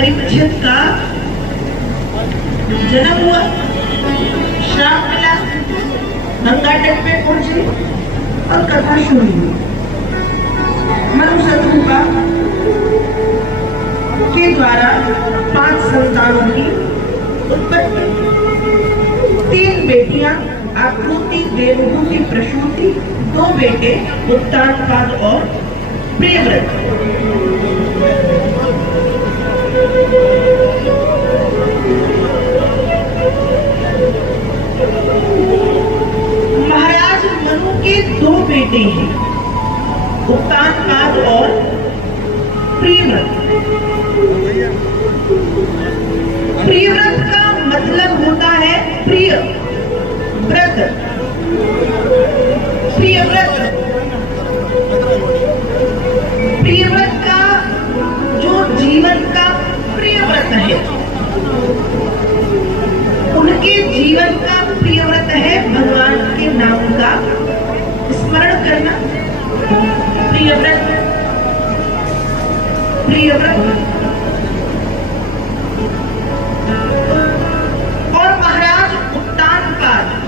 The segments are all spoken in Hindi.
परिच्छेद का जन्म हुआ, श्राप मिला, गंगा तट पे पहुंचे और कथा शुरू हुई। मनु शत्रुपा के द्वारा 5 संतानों की उत्पत्ति, 3 बेटियां आकृति, देवहू की प्रसूति, 2 बेटे उत्तानपाद और प्रियव्रत। महाराज मनु के 2 बेटे हैं, उत्तानपाद और प्रियव्रत। प्रियव्रत का मतलब होता है प्रिय व्रत। प्रियव्रत, प्रियव्रत का जो जीवन का प्रियव्रत है, उनके जीवन का प्रियव्रत है भगवान के नाम का स्मरण करना। प्रियव्रत, प्रियव्रत। और महाराज उत्तानपाद,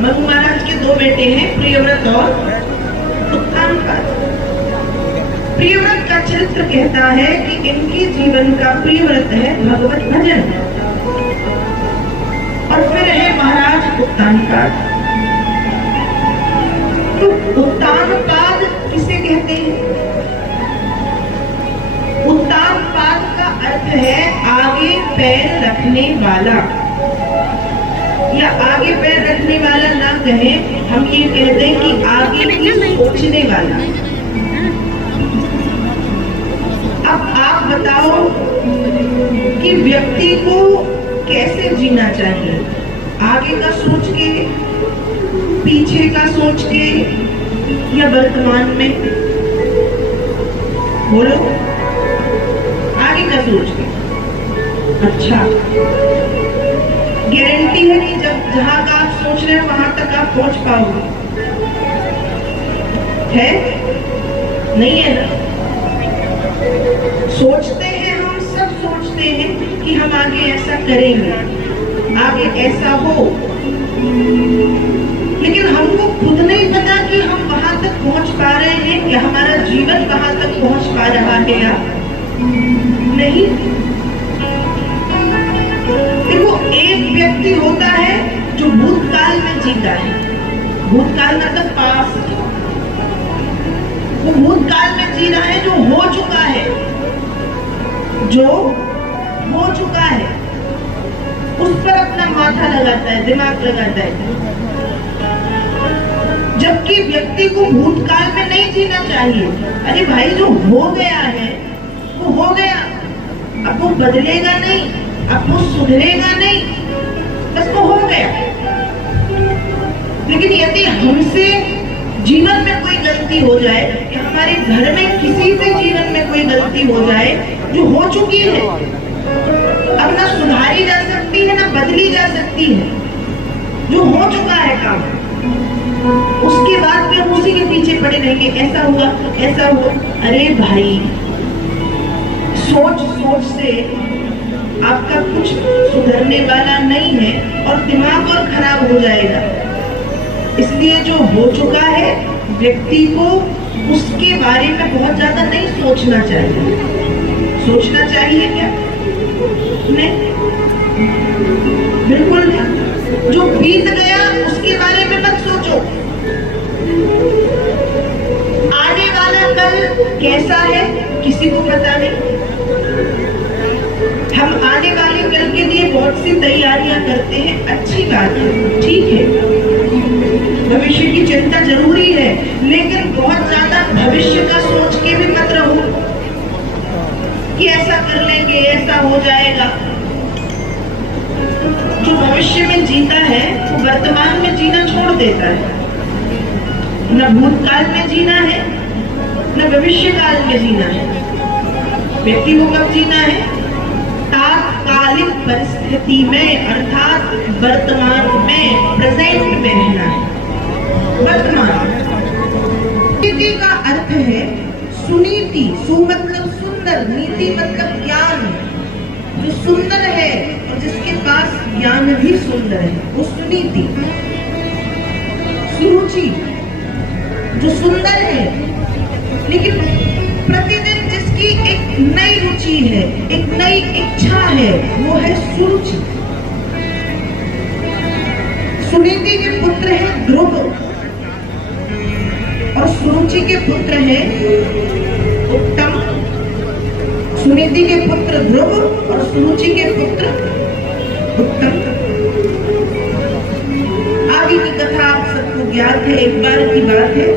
मनु महाराज के 2 बेटे हैं, प्रियव्रत और उत्तानपाद। प्रियव्रत का चरित्र कहता है कि इनकी जीवन का प्रियव्रत है भगवत भजन। और फिर है महाराज उत्तानपाद। तो उत्तानपाद किसे कहते हैं? उत्तानपाद का अर्थ है आगे पैर रखने वाला, या आगे पैर रखने वाला ना कहें, हम ये कहते हैं कि आगे की सोचने वाला। अब आप बताओ कि व्यक्ति को कैसे जीना चाहिए? आगे का सोच के, पीछे का सोच के, या वर्तमान में? बोलो, आगे का सोच के। अच्छा, गारंटी है कि जब जहां का आप सोच रहे हैं वहां तक आप पहुंच पाओगे? है? नहीं है ना? सोचते हैं, हम सब सोचते हैं कि हम आगे ऐसा करेंगे, आगे ऐसा हो, लेकिन हमको खुद नहीं पता कि हम वहां तक पहुंच पा रहे हैं, या हमारा जीवन वहां तक पहुंच पा रहा है या नहीं। देखो, एक व्यक्ति होता है जो भूतकाल में जीता है। भूतकाल मतलब पास्ट। वो भूतकाल में जी रहा है, जो हो चुका है, जो हो चुका है, उस पर अपना माथा लगाता है, दिमाग लगाता है। जबकि व्यक्ति को भूतकाल में नहीं जीना चाहिए। अरे भाई, जो हो गया है वो हो गया, अब वो बदलेगा नहीं, अब वो सुधरेगा नहीं, बस वो हो गया। लेकिन यदि हमसे जीवन में कोई गलती हो जाए, या हमारे घर में किसी से जीवन में कोई गलती हो जाए जो हो चुकी है, अब ना सुधारी जा सकती है ना बदली जा सकती है, जो हो चुका है काम, उसके बाद भी हम उसी के पीछे पड़े रहेंगे, ऐसा हुआ, ऐसा हुआ। अरे भाई, सोच सोच से आपका कुछ सुधरने वाला नहीं है और दिमाग और खराब हो जाएगा। इसलिए जो हो चुका है, व्यक्ति को उसके बारे में बहुत ज्यादा नहीं सोचना चाहिए। सोचना चाहिए क्या? नहीं, बिल्कुल नहीं। जो बीत गया उसके बारे में मत सोचो। आने वाला कल कैसा है किसी को पता नहीं। हम आने वाले कल के लिए बहुत सी तैयारियां करते हैं, अच्छी बात है, ठीक है, भविष्य की चिंता जरूरी है, लेकिन बहुत ज्यादा भविष्य का सोच के भी मत रहो कि ऐसा कर लेंगे, ऐसा हो जाएगा। जो भविष्य में जीता है वो वर्तमान में जीना छोड़ देता है। न भूतकाल में जीना है, न भविष्य काल में जीना है। व्यक्ति को कब जीना है? तात्कालिक परिस्थिति में, अर्थात वर्तमान में, प्रेजेंट में रहना है। वर्तमान। नीति का अर्थ है सुनीति। सु मतलब सुंदर, नीति मतलब ज्ञान। सुंदर है और जिसके पास ज्ञान भी सुंदर है, वो सुनीति। सुरुचि जो सुंदर है लेकिन प्रतिदिन जिसकी एक नई रुचि है, एक नई इच्छा है, वो है सुरुचि। सुनीति के पुत्र है ध्रुव और सुरुचि के पुत्र है उत्तम। सुनीति के पुत्र ध्रुव और सुरुचि के पुत्र उत्तम। आगे की कथा आप सबको ज्ञात है, एक बार की बात है।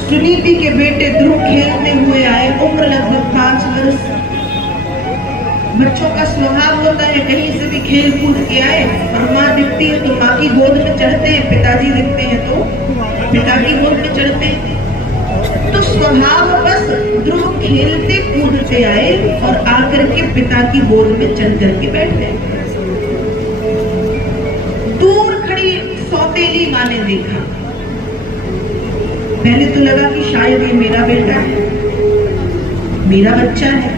सुनीति के बेटे ध्रुव खेलते हुए आए, उम्र लगभग 5 वर्ष। बच्चों का स्वभाव होता है कहीं से भी खेल कूद के आए और माँ दिखती है तो माँ की गोद में चढ़ते हैं, पिताजी दिखते हैं तो पिता की गोद में चढ़ते हैं। तो स्वभाव बस ध्रुव खेलते कूदते आए और आकर के पिता की गोद में चढ़ करके बैठ गए। दूर खड़ी सौतेली माँ ने देखा, पहले तो लगा कि शायद ये मेरा बेटा है, मेरा बच्चा है,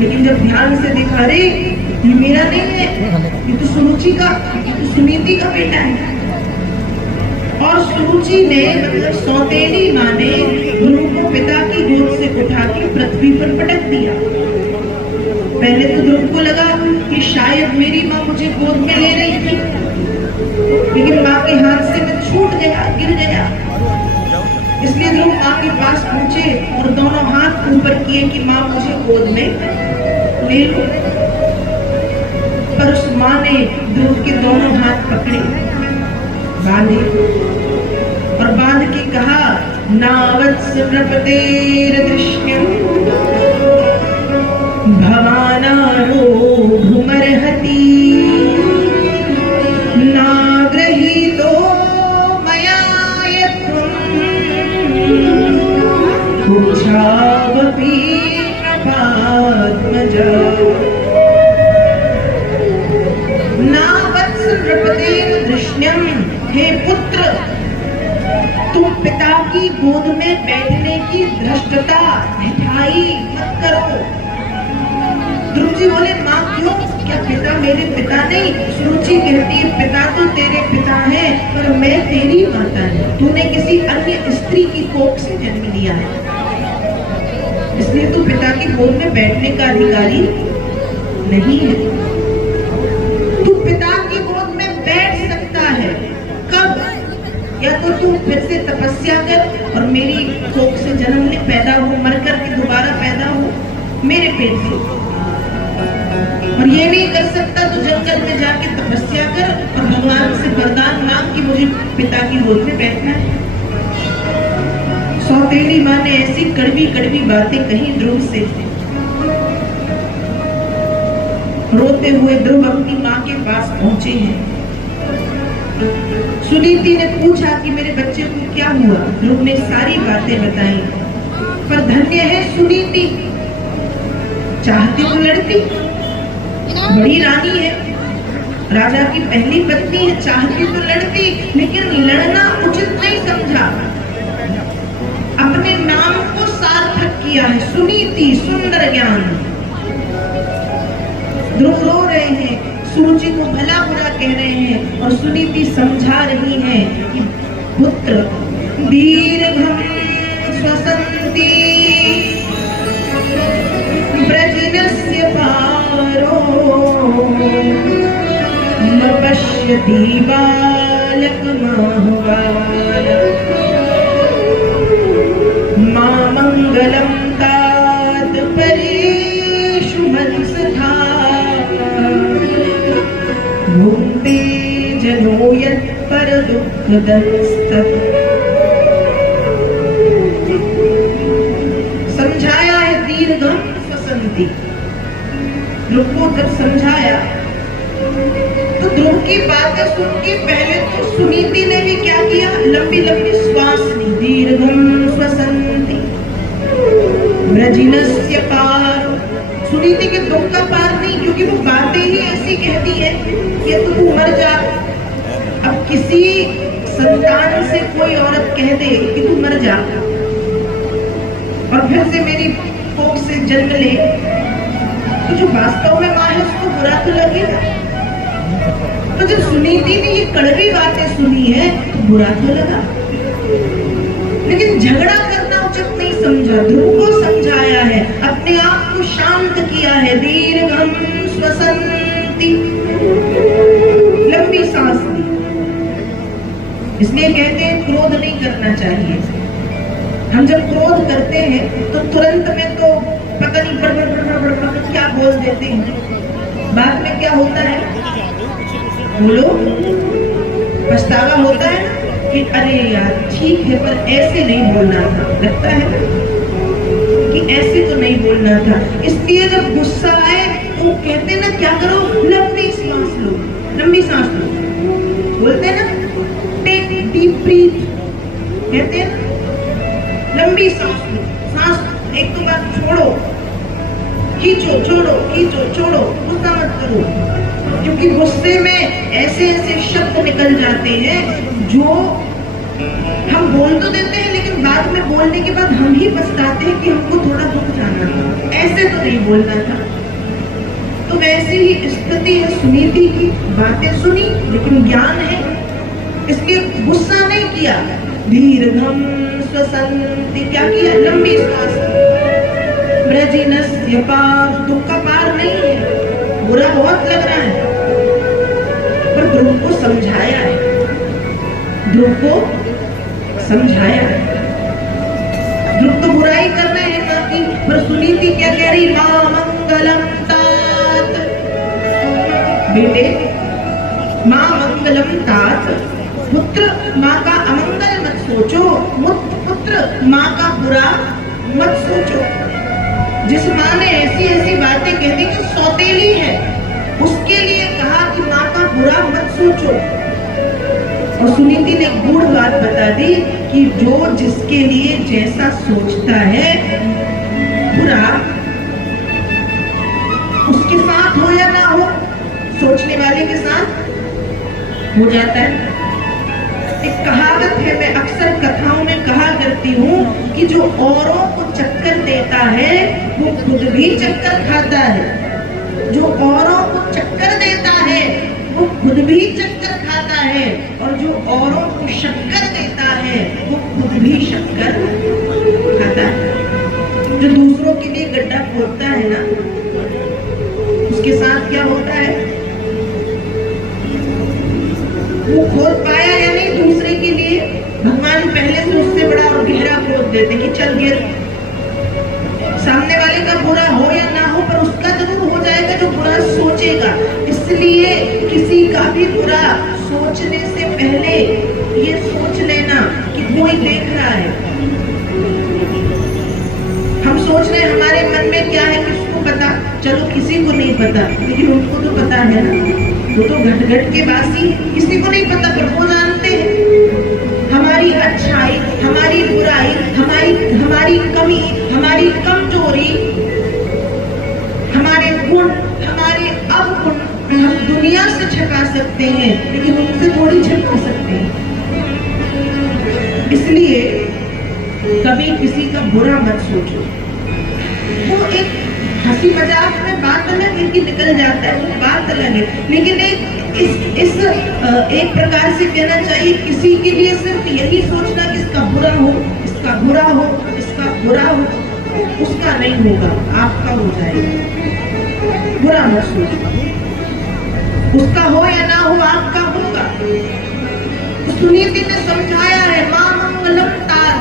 लेकिन जब ध्यान से देखा, रे ये मेरा नहीं है, ये तो सुरुचि का, ये तो सुनीति का बेटा है। और सुरुचि ने मतलब सौतेली माँ ने ध्रुव को पिता की गोद से उठा के पृथ्वी पर पटक दिया। पहले तो ध्रुव को लगा कि शायद मेरी माँ मुझे गोद में ले रही थी, लेकिन माँ के हाथ से मैं छूट गया, गिर गया। इसलिए ध्रुव माँ के पास पहुंचे और दोनों हाथ ऊपर किए कि माँ मुझे गोद में ले लो। पर उस माँ ने ध्रुव के दोनों हाथ पकड़े, बांधे और बांध के कहा, नावत्स नृपतेर दृश्यम भवानारो भूमर्हति नाग्रहीतो मया यत्वं कुच्छावपि नृपात्मजा। नावत्स नृपतेर दृश्यम, हे पुत्र तुम पिता की गोद में बैठने की धृष्टता दिखाई मत करो। ध्रुव जी बोले, माँ क्यों, क्या पिता मेरे पिता नहीं? सुरुचि कहती है, पिता तो तेरे पिता है पर मैं तेरी माता नहीं, तूने किसी अन्य स्त्री की कोख से जन्म लिया है, इसलिए तू पिता की गोद में बैठने का अधिकारी नहीं है। तू पिता की गोद में बैठ सकता है कब? या तो तू फिर से तपस्या कर और मेरी कोख से जन्म ले, पैदा हो, मर कर के दोबारा पैदा हो मेरे पेट से। और ये नहीं कर सकता तो जंगल में जाके तपस्या कर और भगवान से वरदान मांग कि मुझे पिता की गोद में बैठना है। सौतेली माँ ने ऐसी कड़वी कड़वी बातें कही ध्रुव से। रोते हुए ध्रुव अपनी माँ के पास पहुंचे हैं। सुनीति ने पूछा कि मेरे बच्चे को क्या हुआ? ध्रुव ने सारी बातें बताई। पर धन्य है सुनीति, चाहती तो लड़ती, बड़ी रानी है, राजा की पहली पत्नी है, चाहती तो लड़ती, लेकिन लड़ना उचित नहीं समझा। अपने नाम को सार्थक किया है, सुनीति, सुंदर ज्ञान। ध्रुव रो रहे हैं, सुरुचि को भला बुरा कह रहे हैं और सुनीति समझा रही है कि पुत्र दीर्घं स्वसन्ति ब्रजनस्य पारो न पश्यति बालकमाहवाल मां मंगलं तात परेषु मनसथा भुङ्क्ते जनो यत्पर दुःखदंस्तः। समझाया है दीर्घं स्वसन्ति। ध्रुव को जब समझाया तो ध्रुव की बातें सुन के पहले तो सुनीति ने भी क्या किया, लंबी लंबी श्वास ली। दीर्घं स्वसन्ति ब्रजिनस्य पारो। सुनीति के दुख का पार नहीं, क्योंकि वो बातें ही ऐसी कहती है कि तू मर जा। अब किसी संतान से कोई औरत कह दे कि तू मर जा और फिर से मेरी कोख से जन्म ले, तो जो वास्तव में माँ है उसको बुरा तो लगेगा। तो जब सुनीति ने ये कड़वी बातें सुनी है तो बुरा तो लगा, लेकिन झगड़ा करना उचित नहीं समझा। ध्रुव को समझाया है, अपने आप को शांत किया है। दीर्घम श्वसन्ति, लंबी सांस ली। इसलिए कहते हैं क्रोध नहीं करना चाहिए। हम जब क्रोध करते हैं तो तुरंत में तो पता नहीं बड़ क्या बोल देते हैं, बाद में क्या होता है बोलो, पछतावा होता है कि अरे यार ठीक है पर ऐसे नहीं बोलना था, लगता है कि ऐसे तो नहीं बोलना था। इसलिए जब गुस्सा आए तो कहते ना क्या करो, लंबी सांस लो, लंबी सांस लो, बोलते ना टेक डीप ब्रीथ, कहते हैं लंबी सांस लो। सांस एक दो बार छोड़ो, खींचो छोड़ो, खींचो छोड़ो, गुस्सा मत करो, क्योंकि गुस्से में ऐसे ऐसे शब्द निकल जाते हैं जो हम बोल तो देते हैं लेकिन बाद में बोलने के बाद हम ही पछताते हैं कि हमको थोड़ा दुख जाना था, ऐसे तो नहीं बोलना था। तो वैसी ही स्थिति है सुनीति की। बातें सुनी लेकिन ज्ञान है, इसलिए गुस्सा नहीं किया। दीर्घम श्वसन्ति, क्या किया, लंबी सांस। ब्रजिनस्य पार, दुख का पार नहीं है, बुरा बहुत लग रहा है पर ध्रुव को समझाया है, ध्रुव को समझाया है। ध्रुव तो बुराई कर रहे हैं ना कि, पर सुनीति क्या कह रही, मां मंगलम तात, बेटे मां मंगलम तात, पुत्र माँ का अमंगल मत सोचो, पुत्र माँ का बुरा मत सोचो। जिस माँ ने ऐसी ऐसी बातें कह दी जो सौतेली है, उसके लिए कहा कि माँ का बुरा मत सोचो। और सुनीति ने गूढ़ बात बता दी कि जो जिसके लिए जैसा सोचता है बुरा, उसके साथ हो या ना हो, सोचने वाले के साथ हो जाता है। एक कहावत है, मैं अक्सर कथाओं में कहा करती हूँ कि जो औरों को चक्कर देता है वो खुद भी चक्कर खाता है। जो औरों को चक्कर देता है वो खुद भी चक्कर खाता है, और जो औरों को शक्कर देता है वो खुद भी शक्कर खाता है। जो दूसरों के लिए गड्ढा खोदता है ना, उसके साथ क्या होता है, वो खोद पाया या नहीं दूसरे के लिए, भगवान पहले से उससे बड़ा और गहरा खोद देते कि चल गिर। सामने वाले का बुरा हो या ना हो पर उसका जरूर हो जाएगा जो बुरा सोचेगा। इसलिए किसी का भी बुरा सोचने से पहले ये सोच लेना कि कोई देख रहा है। हम सोच रहे हमारे मन में क्या है किसको पता, चलो किसी को नहीं पता लेकिन उनको तो पता है ना, वो तो घट घट के वासी, किसी को नहीं पता पर वो जानते हैं हमारी अच्छाई, हमारी बुराई, हमारी कमी, हमारी कमजोरी, हमारे गुण, हमारे अवगुण हम दुनिया से छिपा सकते हैं लेकिन उनसे थोड़ी छिपा सकते हैं। इसलिए कभी किसी का बुरा मत सोचो। वो एक हंसी मजाक में बात अलग है कि निकल जाता है, वो बात अलग है, लेकिन एक प्रकार से कहना चाहिए किसी के लिए सिर्फ यही सोचना कि इसका बुरा हो, इसका बुरा हो, इसका बुरा हो, उसका नहीं होगा, आपका हो जाएगा। बुरा मत सोचो, उसका हो या ना हो आपका होगा। सुनीति ने समझाया है, मां मंगलम तात,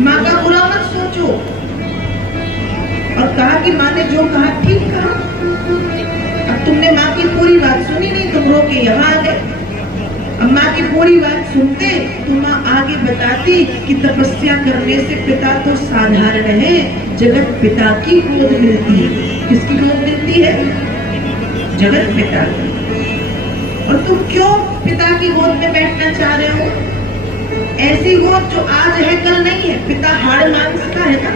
माँ का बुरा मत सोचो। और कहा कि माँ ने जो कहा ठीक कहा। अब तुमने माँ की पूरी बात सुनी नहीं, तुम रो के यहाँ आ गए। अब माँ की पूरी बात सुनते तो माँ आगे बताती कि तपस्या करने से पिता तो साधारण है, जगत पिता की गोद मिलती है। किसकी गोद मिलती है? जगत पिता की। और तुम क्यों पिता की गोद में बैठना चाह रहे हो? ऐसी गोद जो आज है कल नहीं है। पिता हाड़ मांस का है ना,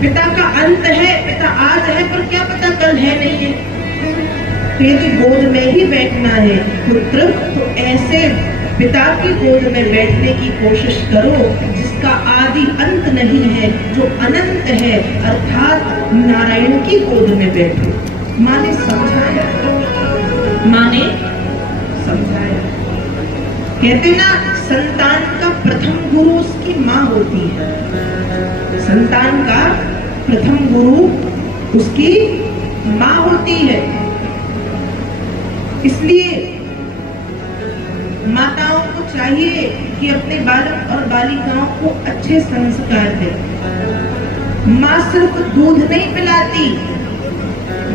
पिता का अंत है, पिता आज है पर क्या पता कल है नहीं है। तो गोद में ही बैठना है पुत्र, तो ऐसे पिता की गोद में बैठने की कोशिश करो जिस जिसका आदि अंत नहीं है, जो अनंत है, अर्थात नारायण की गोद में बैठो। माँ ने समझाया, माँ ने समझाया। कहते ना, संतान का प्रथम गुरु उसकी माँ होती है। संतान का प्रथम गुरु उसकी माँ होती है। इसलिए माताओं को चाहिए कि अपने बालक और बालिकाओं को अच्छे संस्कार दें। माँ सिर्फ दूध नहीं पिलाती,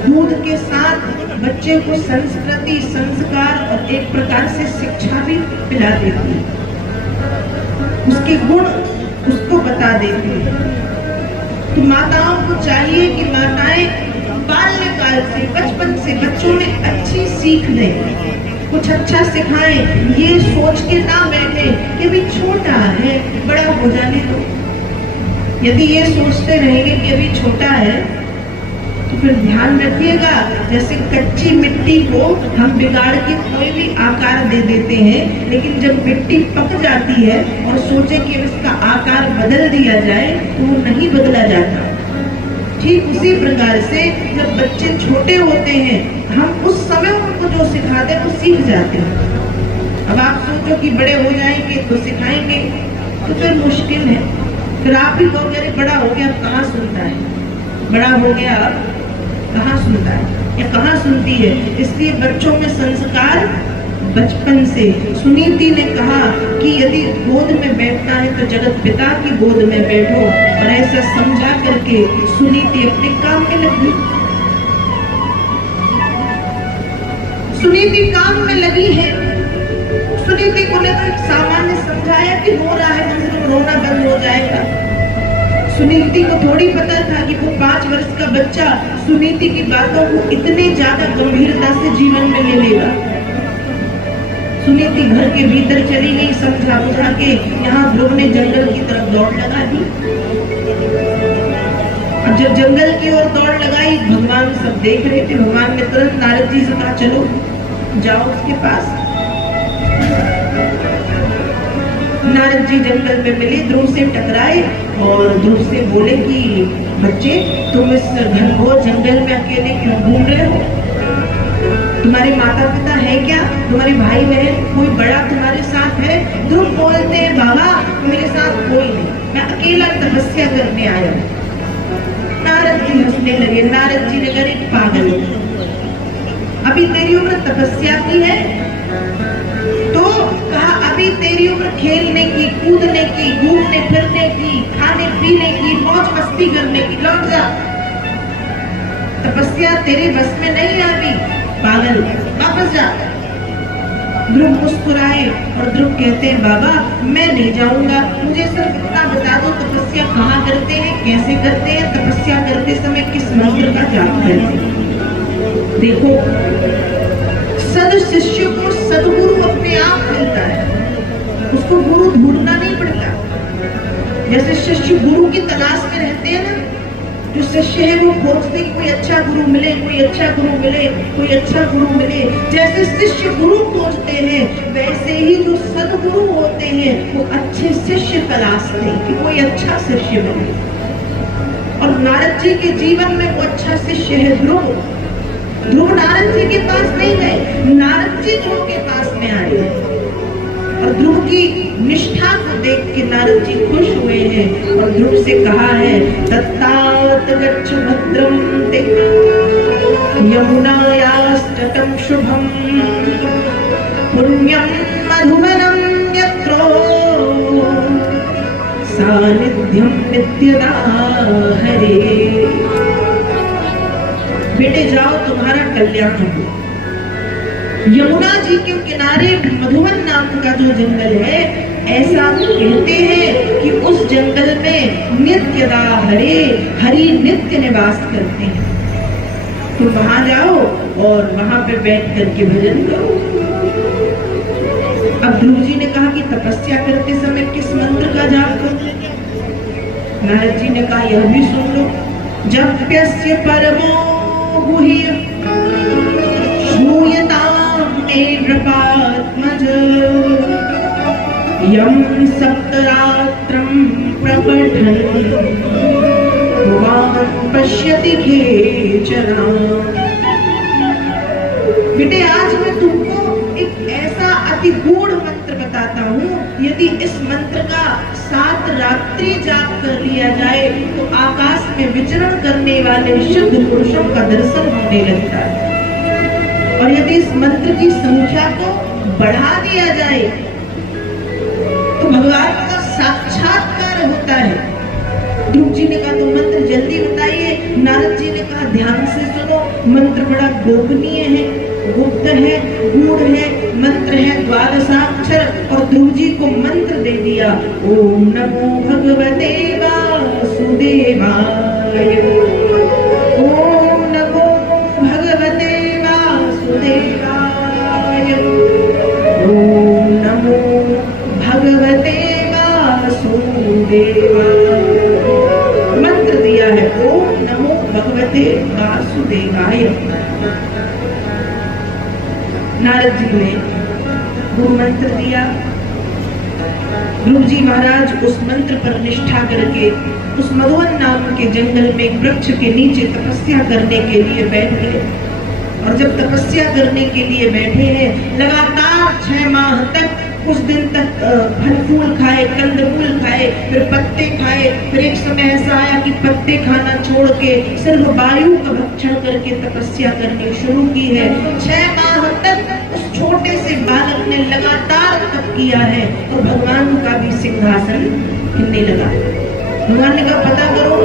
दूध के साथ बच्चे को संस्कृति, संस्कार और एक प्रकार से शिक्षा भी पिला देती है। उसके गुण उसको बता देती है। तो माताओं को चाहिए कि माताएं बाल्यकाल से, बचपन से बच्चों में अच्छी सीख दें, कुछ अच्छा सिखाएं। ये सोच के ना बैठे कि अभी छोटा है, बड़ा हो जाने दो। यदि ये सोचते रहेंगे कि अभी छोटा है, तो फिर ध्यान रखिएगा, जैसे कच्ची मिट्टी को हम बिगाड़ के कोई भी आकार दे देते हैं, लेकिन जब मिट्टी पक जाती है और सोचे कि इसका आकार बदल दिया जाए, तो वो नहीं बदला जाता। ठीक उसी प्रकार से जब बच्चे छोटे होते हैं, हम उस समय उनको जो सिखाते हैं वो सीख जाते हैं। अब आप सोचो कि बड़े हो जाएंगे तो सिखाएंगे, तो फिर मुश्किल है। फिर आप ही कहोगे अरे बड़ा हो गया, कहाँ सुनता है, बड़ा हो गया कहाँ सुनता है या कहाँ सुनती है। इसलिए बच्चों में संस्कार बचपन से। सुनीति ने कहा कि यदि गोद में बैठना है तो जगत पिता की गोद में बैठो, और ऐसा समझा करके सुनीति अपने काम में लग गई। सुनीति काम में लगी है। सुनीति को ने तो एक सामान्य समझाया कि रो रहा है तो रोना बंद हो जाएगा। सुनीति को थोड़ी पता था कि वो 5 वर्ष का बच्चा सुनीति की बातों को इतने ज्यादा गंभीरता से जीवन में ले लेगा। सुनीति घर के भीतर चली गई, समझा बुझा के। यहाँ ध्रुव ने जंगल की तरफ दौड़ लगा दी। अब जब जंगल की ओर दौड़ लगाई, भगवान सब देख रहे थे। भगवान ने तुरंत नारद जी से कहा चलो जाओ उसके पास। नारद जी जंगल में मिले, ध्रुव से टकराए और ध्रुव से बोले कि बच्चे, तुम इस घनघोर जंगल में अकेले क्यों घूम रहे हो? तुम्हारे माता पिता है क्या? तुम्हारे भाई बहन कोई बड़ा तुम्हारे साथ है? ध्रुव बोलते हैं बाबा मेरे साथ कोई नहीं, मैं अकेला तपस्या करने आया हूँ। नारद जी हंसने लगे। नारद जी ने कहा पागल, अभी तेरी उम्र तपस्या की है? तो कहा अभी तेरी उम्र खेलने की, कूदने की, घूमने फिरने की, खाने पीने की, मौज मस्ती करने की। लौट जा, तपस्या तेरे बस में नहीं आती, पागल, वापस जा। ध्रुव मुस्कुराए और ध्रुव कहते हैं बाबा मैं नहीं जाऊंगा, मुझे सिर्फ इतना बता दो तपस्या कहाँ करते हैं, कैसे करते हैं, तपस्या करते समय किस मंत्र का जाप करते हैं। देखो, सद शिष्य को सदगुरु अपने आप मिलता है, उसको गुरु ढूंढना नहीं पड़ता। जैसे शिष्य गुरु की तलाश में रहते हैं ना, जो शिष्य है वो खोजते कोई अच्छा गुरु मिले, कोई अच्छा गुरु मिले, कोई अच्छा गुरु मिले। जैसे शिष्य गुरु खोजते हैं, वैसे ही जो सदगुरु होते हैं वो अच्छे शिष्य तलाशते हैं कि कोई अच्छा शिष्य मिले। और नारद जी के जीवन में वो अच्छा शिष्य है ध्रुव। ध्रुव नारद जी के पास नहीं गए, नारद जी ध्रुव के पास में आए और ध्रुव की निष्ठा को देख के नारद जी खुश हुए हैं और ध्रुव से कहा है दत्तात गच्छ भद्रम ते यमुनायास्तटं शुभम पुण्यम मधुवनम यत्रो सानिध्यम नित्यदा हरे। बेटे जाओ, तुम्हारा कल्याण हो। यमुना जी के किनारे मधुवन नाम का जो जंगल है, ऐसा कहते हैं कि उस जंगल में नित्यदा हरे, हरि नित्य निवास करते हैं। तो वहां जाओ और वहां पे बैठ करके भजन करो। अब ध्रुव जी ने कहा कि तपस्या करते समय किस मंत्र का जाप करो? नारद जी ने कहा यह भी सुन लो, जप्यस्य परमो गुह्य श्रूयतां मे नृपात्मज यम सप्तरात्रं प्रपठन् भुवान् पश्यति केचन। बेटे आज मैं तुमको एक ऐसा अति गूढ़ मंत्र बताता हूँ, यदि इस मंत्र का 7 रात्रि जाप कर लिया जाए तो आकाश में विचरण करने वाले शुद्ध पुरुषों का दर्शन होने लगता है। और यदि इस मंत्र की संख्या को बढ़ा दिया जाए तो भगवान का साक्षात्कार होता है। ध्रुव जी ने कहा तो मंत्र जल्दी बताइए। नारद जी ने कहा ध्यान से सुनो, मंत्र बड़ा गोपनीय है, गुप्त है, गूढ़ है, मंत्र है 12 और ध्रुव जी को मंत्र दे दिया। ओम नमो भगवते वासुदेवाय, ओम नमो भगवते वासुदेवाय, ओम नमो भगवते वासुदेवाय। मंत्र दिया है ओम नमो भगवते वासुदेवाय। नारद जी ने वो मंत्र दिया। ध्रुव जी महाराज उस मंत्र पर निष्ठा करके उस मधुवन नाम के जंगल में वृक्ष के नीचे तपस्या करने के लिए बैठ गए। और जब तपस्या करने के लिए बैठे हैं, लगातार 6 माह तक, कुछ दिन तक फल फूल खाए, कंदमूल खाए, फिर पत्ते खाए, फिर एक समय ऐसा आया कि पत्ते खाना छोड़ के सिर्फ वायु का भक्षण करके तपस्या करनी शुरू की है। 6 माह तक उस छोटे से बालक ने लगातार तप किया है तो भगवान का भी सिंहासन हिलने लगा। भगवान ने कहा पता करो।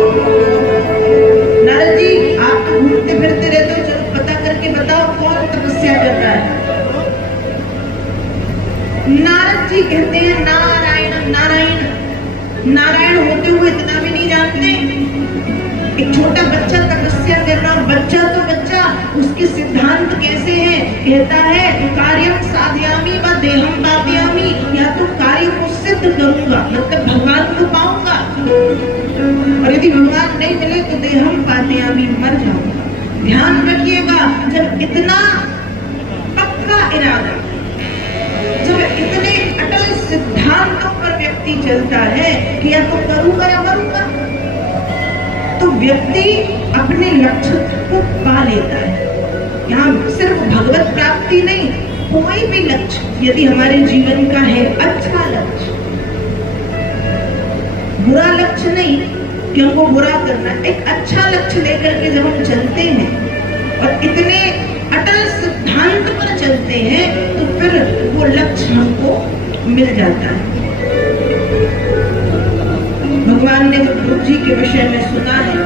नारद जी आप तो घूमते फिरते रहते हो, चलो पता करके बताओ कौन तपस्या कर रहा है। नारद जी कहते हैं नारायण नारायण। नारायण होते हुए इतना भी नहीं जानते। एक छोटा बच्चा तपस्या कर रहा, बच्चा तो बच्चा, उसके सिद्धांत कैसे हैं? कहता है कार्यम साधयामि व देहम पातयामि, या तो कार्य को सिद्ध करूंगा मतलब भगवान को पाऊंगा, और यदि भगवान नहीं मिले तो देहम पातयामि, मर जाऊंगा। ध्यान रखिएगा, जब इतना पक्का इरादा, जब इतने अटल सिद्धांतों पर व्यक्ति चलता है कि या तो करूंगा या मरूंगा, तो व्यक्ति अपने लक्ष्य को पा लेता है। यहाँ सिर्फ भगवत प्राप्ति नहीं, कोई भी लक्ष्य यदि हमारे जीवन का है, अच्छा लक्ष्य, बुरा लक्ष्य नहीं कि हमको बुरा करना, एक अच्छा लक्ष्य लेकर के जब हम चलते हैं और इतने अटल सिद्धांत पर चलते हैं तो फिर वो लक्ष्य हमको मिल जाता है। भगवान ने ध्रुव जी के विषय में सुना है,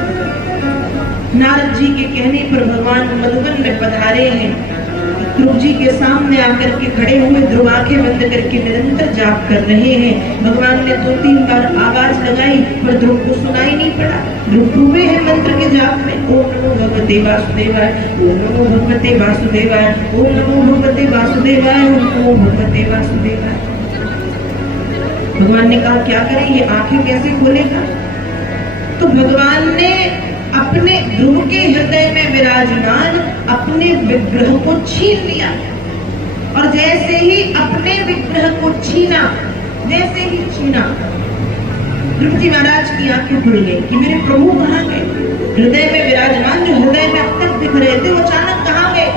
नारद जी के कहने पर भगवान मधुवन में पधारे हैं। ध्रुव जी के सामने आकर के खड़े हुए ध्रुव आंखें बंद करके निरंतर जाप कर रहे हैं। भगवान ने 2-3 बार आवाज लगाई पर ध्रुव को सुनाई नहीं पड़ा। ध्रुव डूबे हैं मंत्र के जाप में। ओम नमो भगवते वासुदेवाय, ओम नमो भगवते वासुदेवाय, ओम नमो भगवते वासुदेवाय, ओम नमो भगवते वासुदेवाय। भगवान ने कहा क्या करें, ये आंखें कैसे खोलेगा? तो भगवान ने अपने ध्रुव के हृदय में विराजमान अपने विग्रह को छीन लिया, और जैसे ही अपने विग्रह को छीना, जैसे ही छीना, ध्रुव जी महाराज की आंखें खुल गई कि मेरे प्रभु कहाँ गए? हृदय में विराजमान जो हृदय में अब तक दिख रहे थे वो अचानक कहाँ गए?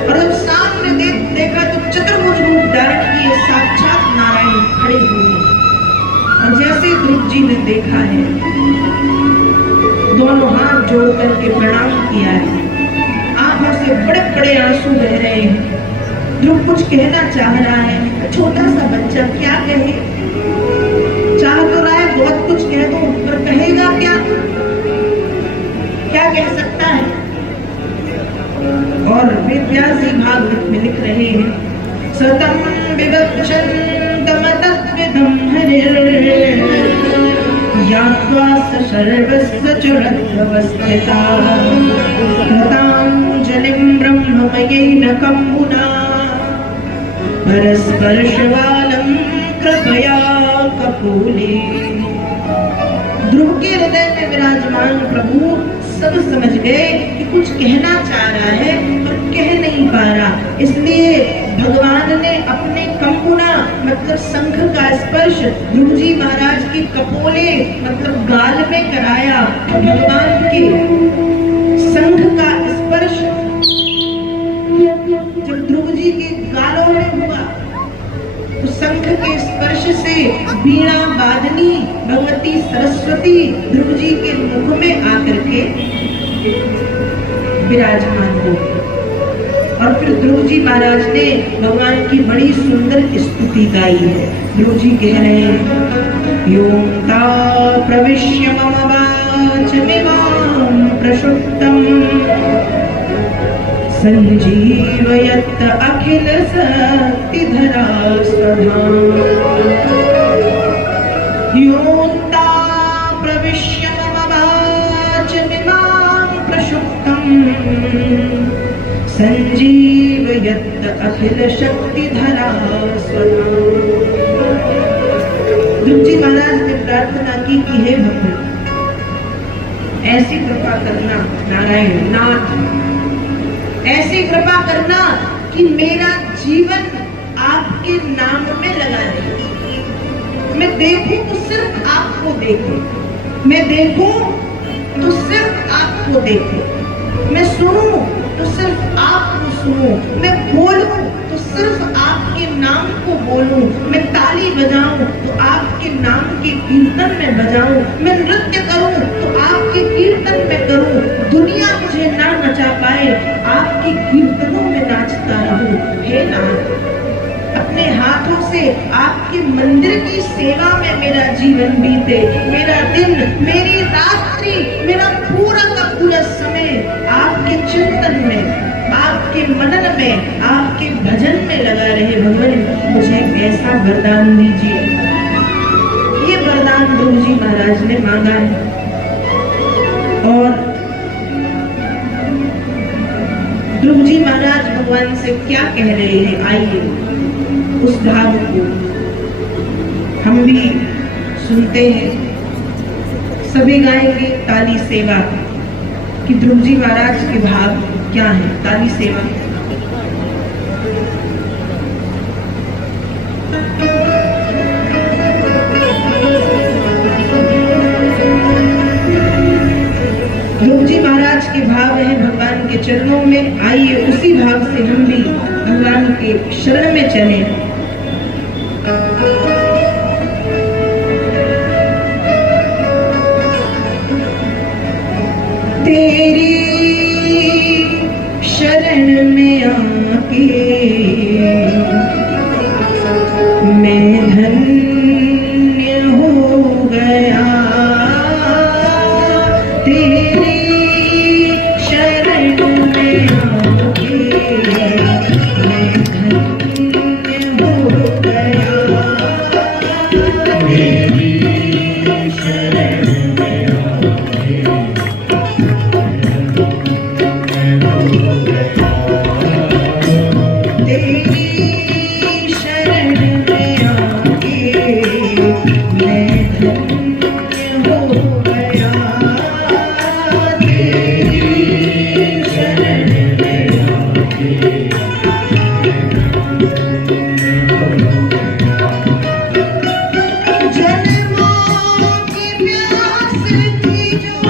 और जब सामने देखा तो चतुर्भुज रूप धारण किए साक्षात नारायण खड़े हुए। और जैसे ध्रुव जी ने देखा है, दोनों हाथ जोड़ करके प्रणाम किया है, आंखों से बड़े बड़े आंसू बह रहे हैं। ध्रुव कुछ कहना चाह रहा है, छोटा सा बच्चा क्या कहे, चाह तो रहा है बहुत कुछ कह दो, पर कहेगा क्या? क्या कह सकता है? और व्यास जी भागवत में लिख रहे हैं, सतम विवक्षन्तम तद्विदं हरिर् यात्वा सर्वस्य चुरत्वस्थिता कृताञ्जलिं ब्रह्ममयेन कम्बुना परस्पर्शवालं कृपया कपूले। ध्रुव के हृदय में विराजमान प्रभु सब समझ गए कि कुछ कहना चाह रहा है पर कह नहीं पा रहा, इसलिए भगवान ने अपने कंपुना मतलब शंख का स्पर्श ध्रुव जी महाराज के कपोले मतलब गाल में कराया। भगवान के शंख का स्पर्श जब ध्रुव जी के गालों में हुआ तो शंख के स्पर्श से वीणा वादनी भगवती सरस्वती ध्रुव जी के मुख में आकर के विराजमान हो गई। और फिर ध्रुव जी महाराज ने भगवान की बड़ी सुंदर स्तुति गाई है। ध्रुव जी कह रहे हैं, योऽन्ता प्रविश्य मम वाचमिमां प्रसुप्तम् संजीवयत् अखिल शक्तिधरा स्वधाम्। योऽन्ता प्रविश्य मम वाचमिमां प्रसुप्तम् संजीवयत् अखिल शक्तिधरा स्वधाम्। ध्रुव जी महाराज ने प्रार्थना की कि हे भगवान, ऐसी कृपा करना नारायण नाथ, ऐसी कृपा करना कि मेरा जीवन आपके नाम में लगा रहे। मैं देखूं तो सिर्फ आपको देखूं, मैं देखूं तो सिर्फ आपको देखूं, मैं सुनूं तो सिर्फ आपको सुनूं, मैं बोलूं तो सिर्फ आपके नाम को बोलूं, मैं ताली बजाऊं तो आपके नाम के कीर्तन में बजाऊं, मैं नृत्य करूं तो आपके कीर्तन में करूं। दुनिया मुझे ना नचा पाए, आपके कीर्तनों में नाचता रहूं। हे नाथ, अपने हाथों से आपके मंदिर की सेवा में मेरा जीवन बीते, मेरा दिन, मेरी रात्रि, मेरा पूरा का पूरा समय आपके चिंतन में, आपके मनन में, आपके भजन में लगा रहे। भगवान मुझे ऐसा वरदान दीजिए। ये वरदान ध्रुव जी महाराज ने मांगा है। और ध्रुव जी महाराज भगवान से क्या कह रहे हैं, आइए उस भाव को हम भी सुनते हैं। सभी गाएंगे ताली सेवा कि ध्रुव जी महाराज के भाव क्या है। ताली सेवा। ध्रुव जी महाराज के भाव है भगवान के चरणों में। आइए उसी भाव से हम भी भगवान के शरण में चलें। तेरी शरण में आके मैं धन्य हो गया। तेरी शरण में आके मैं धन्य हो गया। तेरी शरण में आके जन्मों की प्यास थी जो